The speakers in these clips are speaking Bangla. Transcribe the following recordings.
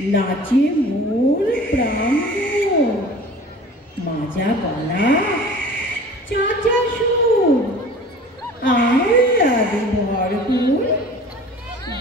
মোর প্রাণ মাজা গলা, চাচা সুর, আহ্লাদে ভরপুর।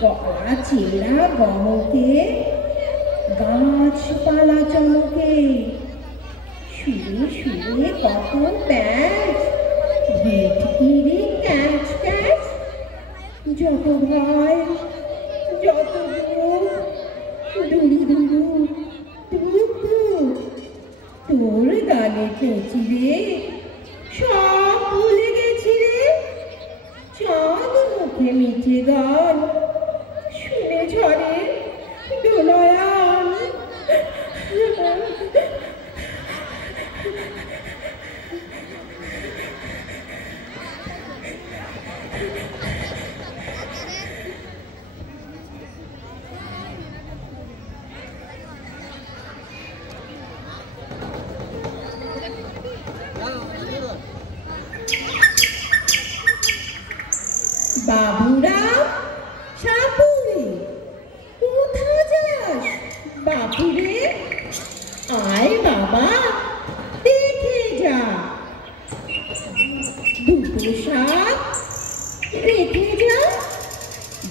গলা চেরা গমকে গাছপালা চমকে। শুয়ে শুয়ে কত প্যাচ ভিটকিরি ক্যাচ ক্যাচ যত ভয়, যত দুঃখ দুরু দুরু টুক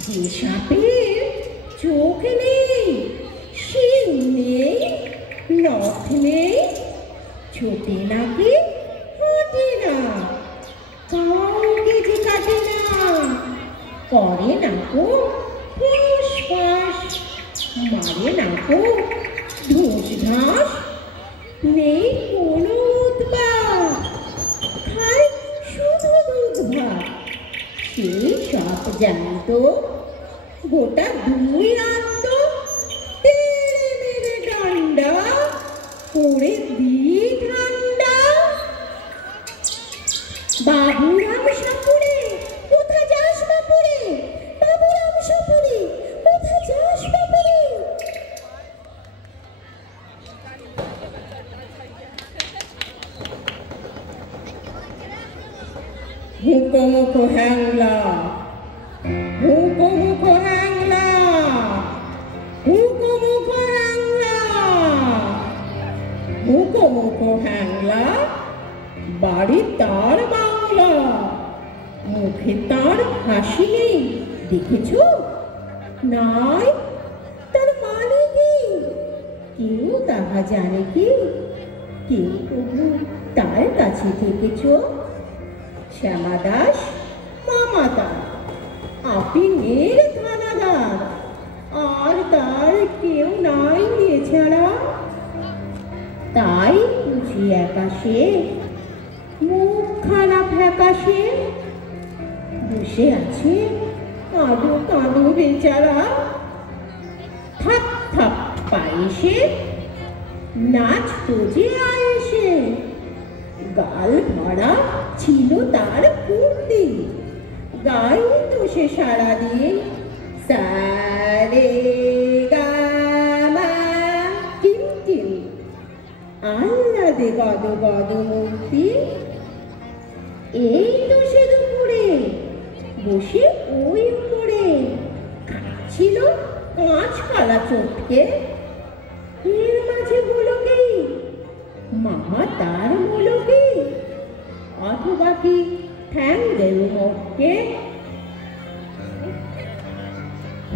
যে সাপের চোখ নেই, শিং নেই, নখ নেই, ছোটে নাকি হাঁটে না, কাউকে যে না, করে না কো ফুস ফাস মারে না কো ধুস ধাস, নেই কোনো উৎপাত, খায় শুধু দুধ ভাত, সেই সব জানতো গোটা দুই আনত তার বাংলা মুখে তার হাসি নেই, দেখেছ? নাই, তার মানে কি? কেউ তাহা জানে কি? কেউ তার কাছে থেকেছ? শ্যামা দাস মামা তার আপিনের থানাদার। আর তার কেউ নাই এছাড়া। তাই বুঝি একাশে মুখখানা ফ্যাকাশে। বসে আছে কাঁদো কাঁদো বেচারা। থাক থাক পায়েসে নাচ তোজে আয়েসে গাল ভরা ছিল তার ফুর্তি গাই তো সে সারা দিয়ে সারে আহ্লাদে গদ গদ মূর্তি। এই তো সে দুপুরে, বসে ওই উপরে। কাঁচ কালা চটকে। এর মাঝে মামা তার বলো অথবা কি ঠ্যাং দেব মটকে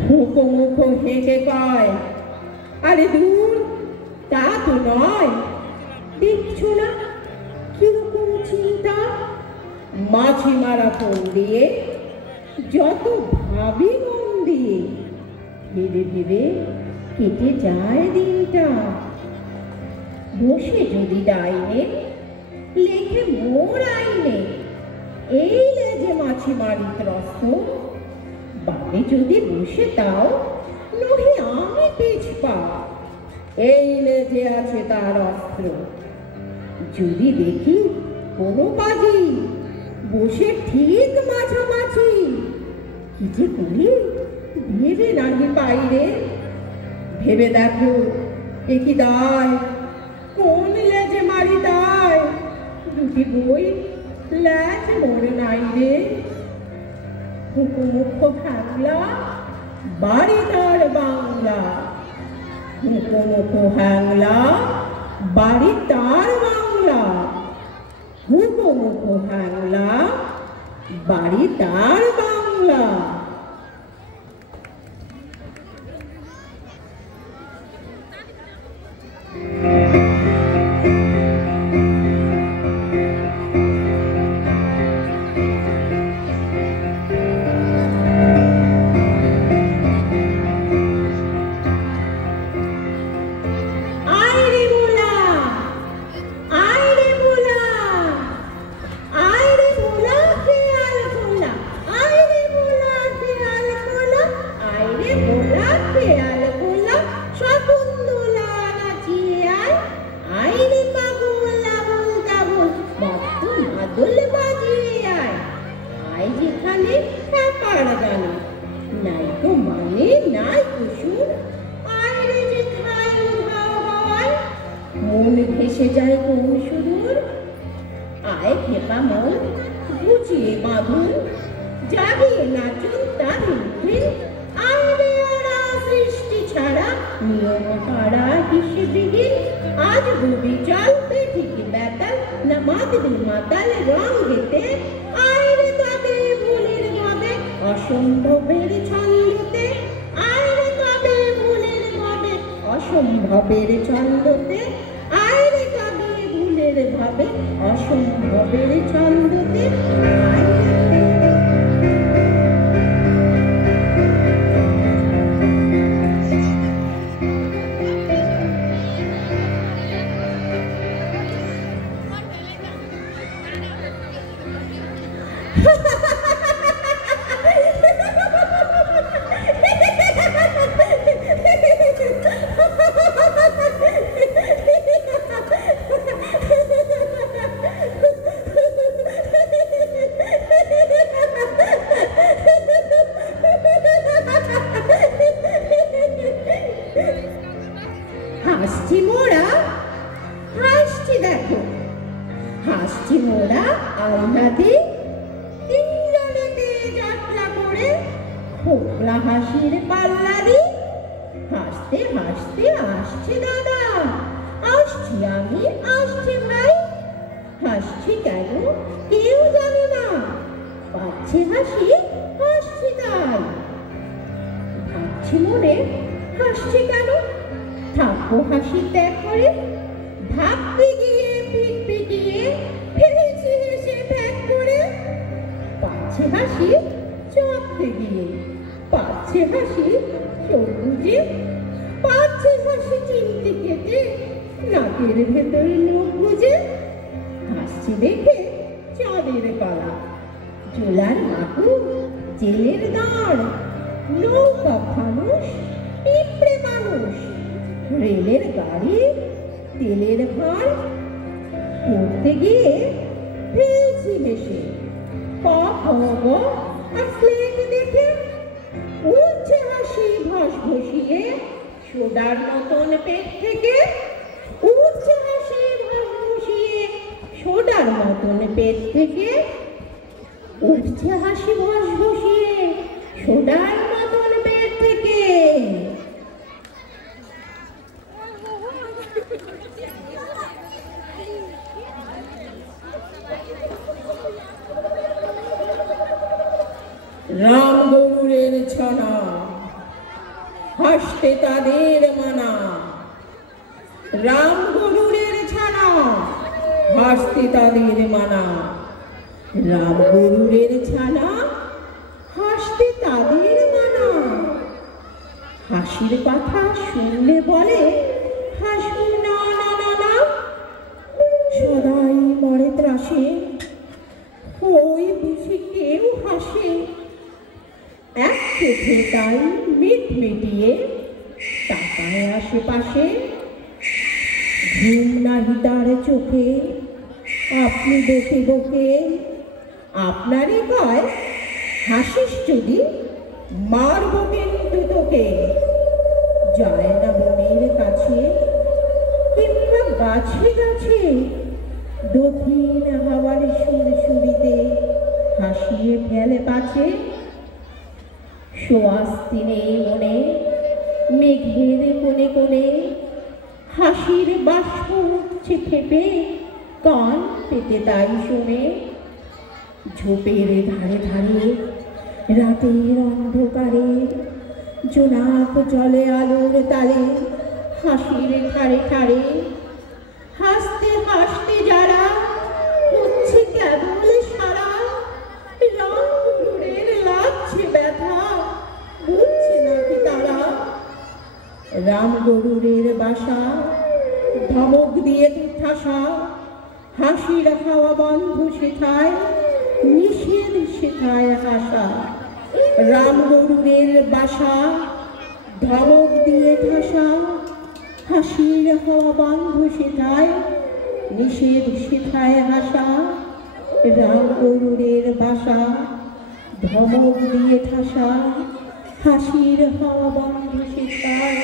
হুকো মুখো হেঁকে কয়, আরে দূর, তা তো নয়। দেখছ না? কীরকম চিন্তা? মাছি মারা ফোন দিয়ে যত ভাবি মন দিয়ে ভেবে ভেবে কেটে যায় দিনটা। বসে যদি ডাইনে, লেখে মোর আইনে, এই লেজে মাছি মারি ত্রস্ত বামে যদি বসে তাও, নহে আমি পিছ পা এই লেজে আছে তার অস্ত্র যদি দেখি কোনো কাজই বসে ঠিক মাঝামাঝি। কি যে করি, ভেবে নাহি পাইরে। ভেবে দেখো এ দায়, কোন লেজে মারি দায়। দুটি বই ল্যাজ মরে নাই রে। হুকুমুখ ভাঙলা বাড়ি তার বাংলা। মুখো হ্যাংলা বাড়ি তার বাংলা। মুখো মুখো হ্যাংলা বাড়ি তার বাংলা। মন গুছিয়ে বাঁধুন, জাগিয়ে নাচুন তার ওরা সৃষ্টি ছাড়া নিয়ম পাড়া হিসেবে আজ বেতাল মাতাল, রং গেতে আয় রে তবে অসম্ভবের ছন্দতে আয় রে তবে অসম্ভবের ছন্দতে ভাবে অসম্ভবের ছন্দতে Ha রে হাসছি মোরা, হাসছি দেখো। হাসছি মোরা আলনাতে তিনজনেতে যাত্রা করে খোকলা হাসির পাল্লারি হাসতে হাসতে আসছে দাদা। আসছি আমি, আসছি ভাই। হাসছি কেন? কেউ জানে না। পাচ্ছে হাসি, হাসছি তাই। ভাবছি মনে, হাসছি কেন? হাসি ত্যাগ করে ভাবতে গিয়ে পিঠ পিটিয়ে ফেলেছি হেসে ত্যাগ করে। পাচ্ছে হাসি চাপতে গিয়ে পাচ্ছে হাসি চোখ বুঝে পাচ্ছে হাসি চিনতে কেটে নাকের ভেতর লোক বুঝে হাসছি দেখে চাঁদের পালা। জোলার মাকু জেলের দাঁড়, নৌকা ফানুষ, পিঁপড়ে মানুষ। রেলের গাড়ি, তেলের ভাঁড় পড়তে গিয়ে ফেলছি বেশি ক খ আর দেখে উঠছে হাসি ভাস ভসিয়ে সোডার মতন পেট থেকে উঠছে হাসি ভাস ভসিয়ে সোডার মতন পেট থেকে উঠছে হাসি ভাস ভসিয়ে সোডার মতন পেট থেকে রাম গরুরের ছনা হাসতে তাদের মানা রাম গরুরের ছানা হাসতে তাদের মানা। রাম গরুরের ছানা হাসতে তাদের মানা। হাসির কথা শুনলে বলে হাসু না না না না। সদাই মরে ত্রাসে ওই বুঝি কেউ হাসে। এক চোখে তাই মিট মিটিয়ে তাকায় আশেপাশে ঘুম নাহি তার চোখে। আপনি বকে বকে, আপনারই কয় হাসিস যদি, মারব কিন্তু তোকে। যায় না বনের কাছে, কিংবা গাছে গাছে, দক্ষিণ হাওয়ার সুর সুরিতে হাসিয়ে ফেলে পাছে। সোয়াস্তি নেই মনে, মেঘের কোণে কোণে হাসির বাষ্প উঠছে ফেপে কান পেতে তাই শুনে। ঝোপের ধারে ধারে, রাতের অন্ধকারে, জোনাক জলে আলোর তালে, হাসির ঠারে ঠারে। হাসতে হাসতে যারা হচ্ছে কেবল সারা, রং লাগছে ব্যথা, বুঝছে নাকি তারা? রাম গরুরের বাসা ধমক দিয়ে ঠাসা হাসির খাওয়া বন্ধ শেখায় নিষেধ শেখায় হাসা রাম গরুরের বাসা, ধমক দিয়ে ঠাসা। হাসির হওয়া বন্ধ শেখায় নিষেধ শেখায় হাসা রাম গরুরের বাসা, ধমক দিয়ে ঠাসা। হাসির হওয়া বন্ধ শেখায়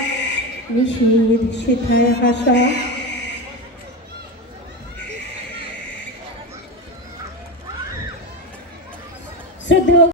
নিষেধ শেখায় হাসা so do